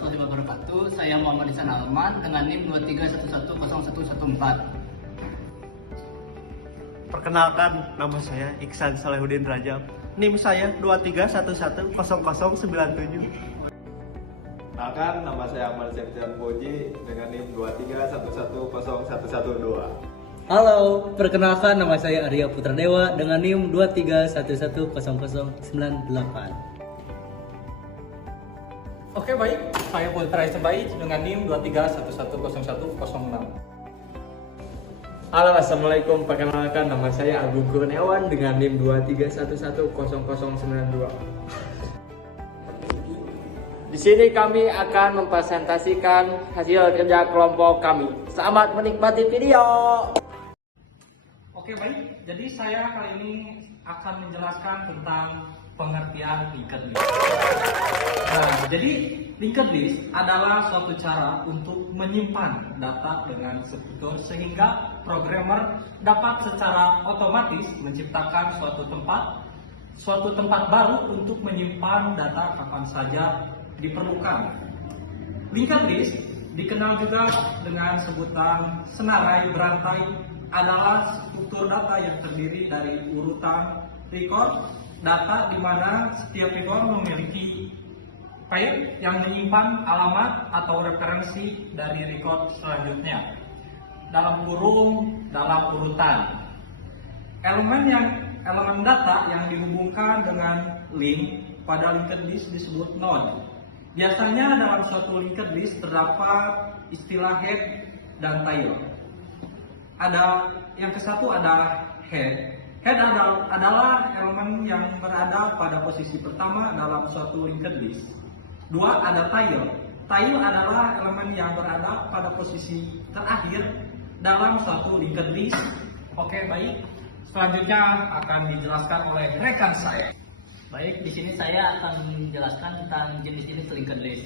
warahmatullahi wabarakatuh. Saya Muhammad Ihsan Alman dengan NIM 23110114. Perkenalkan, nama saya Iksan Salahuddin Rajab. NIM saya 23110097. Perkenalkan, nama saya Ahmad Septian Boji dengan NIM 23110112. Halo, perkenalkan nama saya Arya Putradewa dengan NIM 23110098. Oke baik, saya Putra Sebaik dengan NIM 23110106. Halo, assalamualaikum. Perkenalkan, nama saya Agung Kurniawan dengan NIM 23110092. Di sini kami akan mempresentasikan hasil kerja kelompok kami. Selamat menikmati video. Oke baik, jadi saya kali ini akan menjelaskan tentang pengertian linked list. Nah, jadi linked list adalah suatu cara untuk menyimpan data dengan struktur sehingga programmer dapat secara otomatis menciptakan suatu tempat baru untuk menyimpan data kapan saja diperlukan. Linked list dikenal juga dengan sebutan senarai berantai, adalah struktur data yang terdiri dari urutan record data di mana setiap record memiliki file yang menyimpan alamat atau referensi dari record selanjutnya dalam kurung dalam urutan. Elemen data yang dihubungkan dengan link pada linked list disebut node. Biasanya dalam suatu linked list terdapat istilah head dan tail. Yang kesatu ada head. Head adalah elemen yang berada pada posisi pertama dalam suatu linked list. Dua, ada tail. Tail adalah elemen yang berada pada posisi terakhir dalam suatu linked list. Oke, baik. Selanjutnya akan dijelaskan oleh rekan saya. Baik, di sini saya akan menjelaskan tentang jenis-jenis linked list.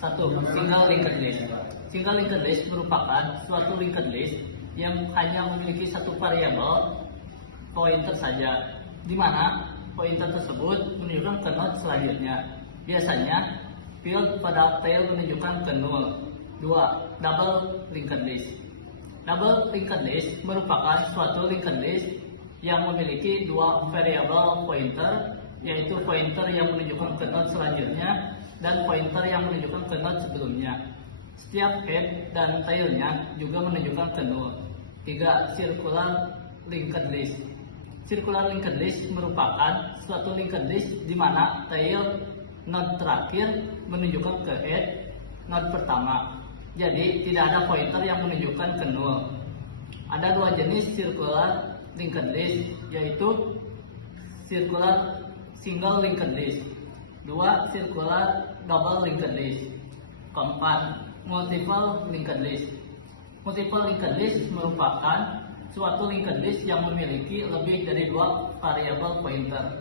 Satu, single linked list. Single linked list merupakan suatu linked list yang hanya memiliki satu variabel pointer saja, di mana pointer tersebut menunjukkan ke node selanjutnya. Biasanya field pada tail menunjukkan ke nol. Dua, double linked list. Double linked list merupakan suatu linked list yang memiliki dua variabel pointer, yaitu pointer yang menunjukkan ke node selanjutnya dan pointer yang menunjukkan ke node sebelumnya. Setiap head dan tailnya juga menunjukkan ke nol. Tiga, circular linked list. Circular linked list merupakan suatu linked list di mana tail node terakhir menunjukkan ke head node pertama. Jadi tidak ada pointer yang menunjukkan ke nol. Ada dua jenis circular linked list, yaitu circular single linked list. Dua, circular double linked list. Keempat, multiple linked list. Multiple linked list merupakan suatu linked list yang memiliki lebih dari dua variabel pointer.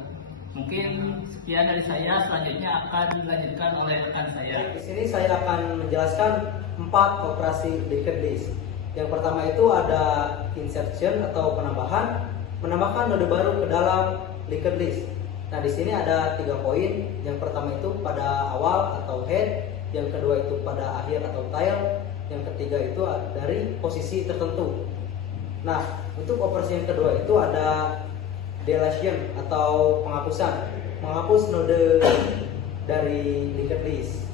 Mungkin sekian dari saya, selanjutnya akan dilanjutkan oleh rekan saya. Di sini saya akan menjelaskan 4 operasi linked list. Yang pertama itu ada insertion atau menambahkan node baru ke dalam linked list. Nah, di sini ada 3 poin. Yang pertama itu pada awal atau head, yang kedua itu pada akhir atau tail, yang ketiga itu dari posisi tertentu. Nah, untuk operasi yang kedua itu ada deletion atau penghapusan, menghapus node dari linked list.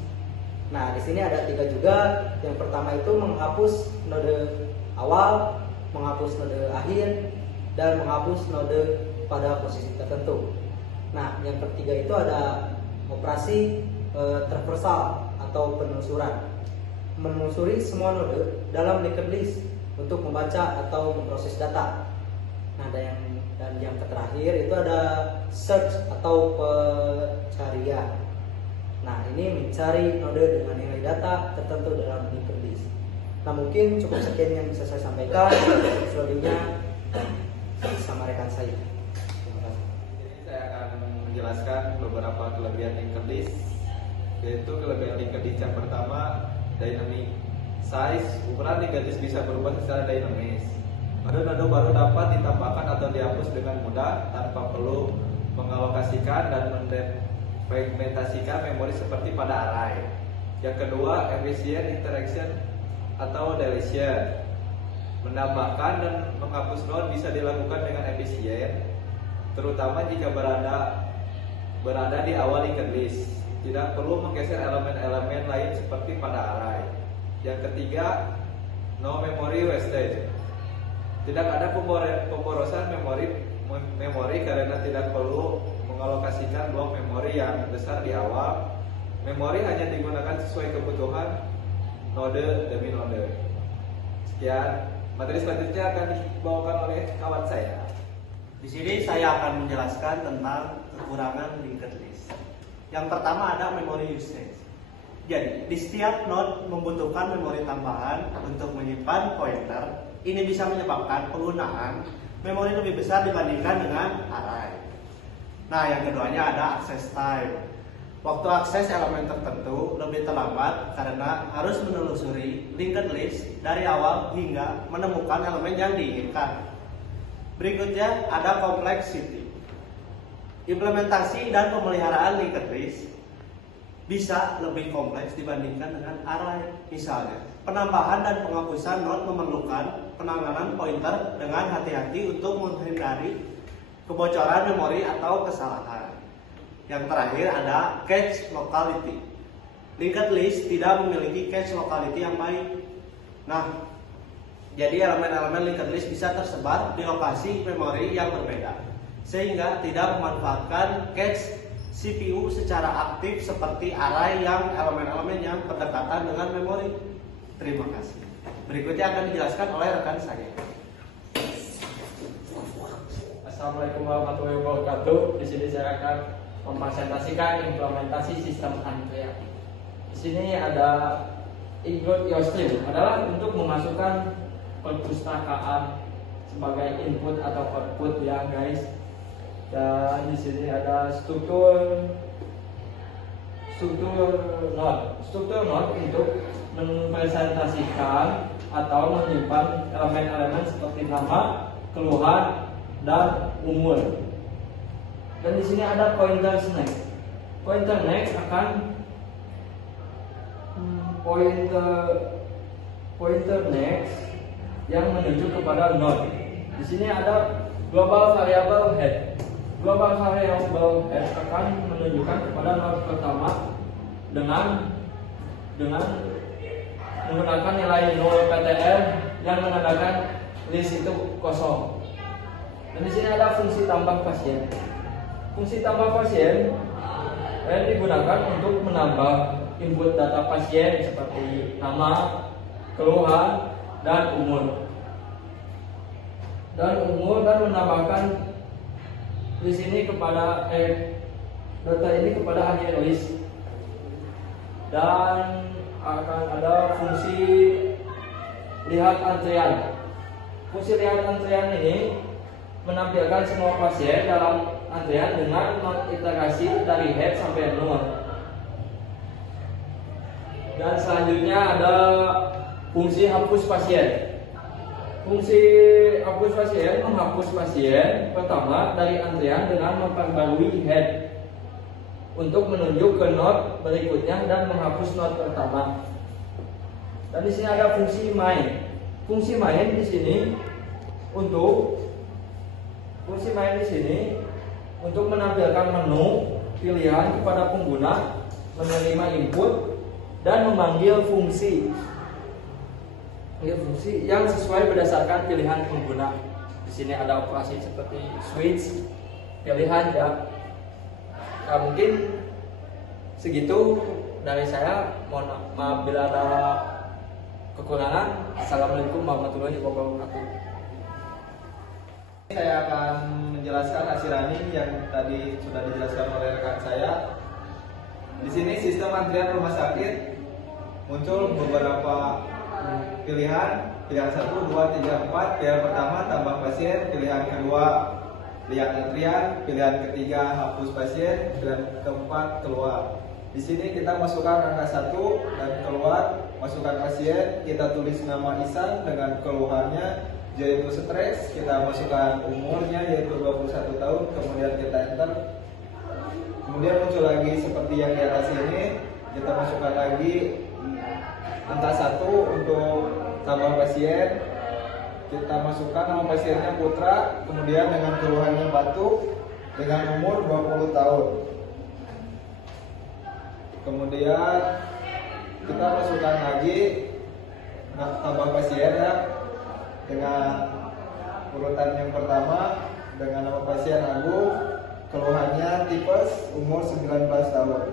Nah, di sini ada 3 juga. Yang pertama itu menghapus node awal, menghapus node akhir, dan menghapus node pada posisi tertentu. Nah, yang ketiga itu ada operasi traversal atau penelusuran, menelusuri semua node dalam linked list untuk membaca atau memproses data. Nah, dan yang terakhir itu ada search atau pencarian. Nah, ini mencari node dengan nilai data tertentu dalam linked list. Nah, mungkin cukup sekian yang bisa saya sampaikan. Selebihnya sama rekan saya. Terima kasih. Jadi saya akan menjelaskan beberapa kelebihan linked list. Yaitu kelebihan linked list yang pertama, dynamic size. Ukuran linked list bisa berubah secara dinamis. Node-node baru dapat ditambahkan atau dihapus dengan mudah tanpa perlu mengalokasikan dan fragmentasikan memori seperti pada array. Yang kedua, efficient interaction atau deletion. Menambahkan dan menghapus note bisa dilakukan dengan efisien, terutama jika berada di awal linked list. Tidak perlu menggeser elemen-elemen lain seperti pada array. Yang ketiga, no memory wastage. Tidak ada pemborosan memori karena tidak perlu mengalokasikan blok memori yang besar di awal. Memori hanya digunakan sesuai kebutuhan node demi node. Sekian, materi selanjutnya akan dibawakan oleh kawan saya. Di sini saya akan menjelaskan tentang kekurangan linked list. Yang pertama ada memory usage. Jadi, di setiap node membutuhkan memori tambahan untuk menyimpan pointer. Ini bisa menyebabkan penggunaan memori lebih besar dibandingkan dengan array. Nah, yang keduanya ada access time. Waktu akses elemen tertentu lebih terlambat karena harus menelusuri linked list dari awal hingga menemukan elemen yang diinginkan. Berikutnya ada complexity. Implementasi dan pemeliharaan linked list bisa lebih kompleks dibandingkan dengan array. Misalnya, penambahan dan penghapusan node memerlukan penanganan pointer dengan hati-hati untuk menghindari kebocoran memori atau kesalahan. Yang terakhir ada cache locality. Linked list tidak memiliki cache locality yang baik. Nah, jadi elemen-elemen linked list bisa tersebar di lokasi memori yang berbeda, sehingga tidak memanfaatkan cache CPU secara aktif seperti array yang elemen-elemen yang berdekatan dengan memori. Terima kasih. Berikutnya akan dijelaskan oleh rekan saya. Assalamualaikum warahmatullahi wabarakatuh. Di sini saya akan mempresentasikan implementasi sistem antrian. Di sini ada include your stream adalah untuk memasukkan perpustakaan sebagai input atau output ya guys. Dan di sini ada struktur node untuk mempresentasikan atau menyimpan elemen-elemen seperti nama, keluhan, dan umur. Dan di sini ada pointer next. Pointer next akan pointer next yang menuju kepada node. Di sini ada global variable head. Global variable head akan menunjukkan kepada node pertama dengan menggunakan nilai 0 PTR yang menandakan list itu kosong. Dan di sini ada fungsi tambah pasien. Fungsi tambah pasien yang digunakan untuk menambah input data pasien seperti nama, keluhan, dan umur. Dan menambahkan di sini kepada data ini kepada akhir list. Dan akan ada fungsi lihat antrian. Fungsi lihat antrian ini menampilkan semua pasien dalam antrian dengan iterasi dari head sampai node. Dan selanjutnya ada fungsi hapus pasien. Fungsi hapus pasien menghapus pasien pertama dari antrian dengan memperbarui head untuk menunjuk ke node berikutnya dan menghapus node pertama. Dan di sini ada fungsi main. Fungsi main di sini untuk menampilkan menu pilihan kepada pengguna, menerima input, dan memanggil fungsi yang sesuai berdasarkan pilihan pengguna. Di sini ada operasi seperti switch, pilihan ya. Nah, mungkin segitu dari saya. Mohon maaf bila ada kekurangan. Assalamualaikum warahmatullahi wabarakatuh. Saya akan menjelaskan hasil running yang tadi sudah dijelaskan oleh rekan saya. Di sini sistem antrian rumah sakit muncul beberapa pilihan 1, 2, 3, 4. Pilihan pertama tambah pasien, pilihan kedua lihat antrian, pilihan ketiga hapus pasien, pilihan keempat keluar. Di sini kita masukkan angka 1 dan keluar, masukkan pasien, kita tulis nama Isan dengan keluhannya yaitu stres, kita masukkan umurnya yaitu 21 tahun, kemudian kita enter. Kemudian muncul lagi seperti yang di atas ini, kita masukkan lagi angka 1 untuk tambah pasien. Kita masukkan nama pasiennya Putra, kemudian dengan keluhannya batuk, dengan umur 20 tahun. Kemudian kita masukkan lagi tambah pasien ya, dengan urutan yang pertama dengan nama pasien Agung, keluhannya tipes, umur 19 tahun.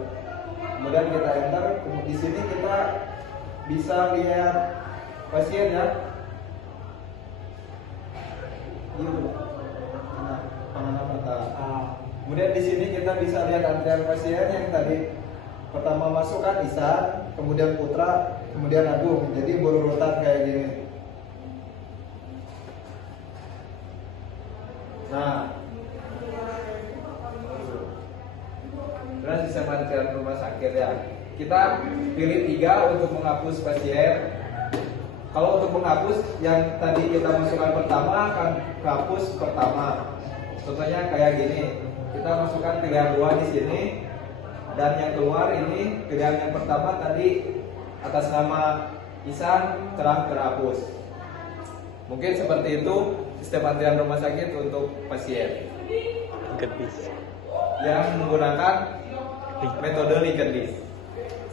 Kemudian kita enter. Di sini kita bisa lihat pasien ya. Nah, penanganan mata. Kemudian di sini kita bisa lihat antrian pasien yang tadi pertama masuk kan Isan, kemudian Putra, kemudian Agung. Jadi berurutan kayak gini. Nah, terus sistem antrian rumah sakit ya. Kita pilih 3 untuk menghapus pasien. Kalau untuk menghapus yang tadi kita masukkan pertama akan hapus pertama. Contohnya kayak gini. Kita masukkan pilihan 2 di sini dan yang keluar ini pilihan yang pertama tadi atas nama Isan terhapus. Mungkin seperti itu sistem antrian rumah sakit untuk pasien yang menggunakan metode linked list.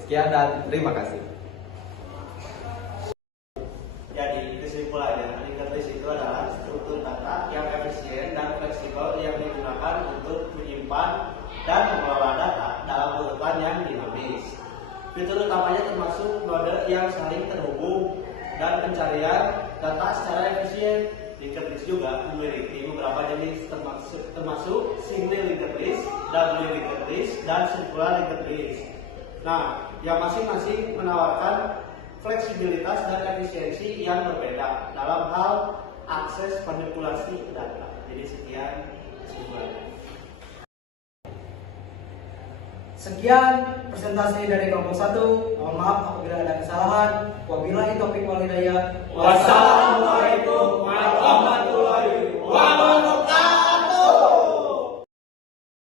Sekian dan terima kasih. Jadi kesimpulannya, linked list itu adalah struktur data yang efisien dan fleksibel yang digunakan untuk menyimpan dan mengelola data dalam urutan yang dinamis. Fitur utamanya termasuk node yang saling terhubung dan pencarian data secara efisien. Linked list juga memiliki beberapa jenis termasuk single linked list, double linked list, dan circular linked list. Nah, yang masing-masing menawarkan fleksibilitas dan efisiensi yang berbeda dalam hal akses manipulasi data. Jadi sekian kesimpulannya. Sekian presentasi dari kelompok 1. Mohon maaf apabila ada kesalahan. Wabillahi taufiq wal hidayah. Wassalam.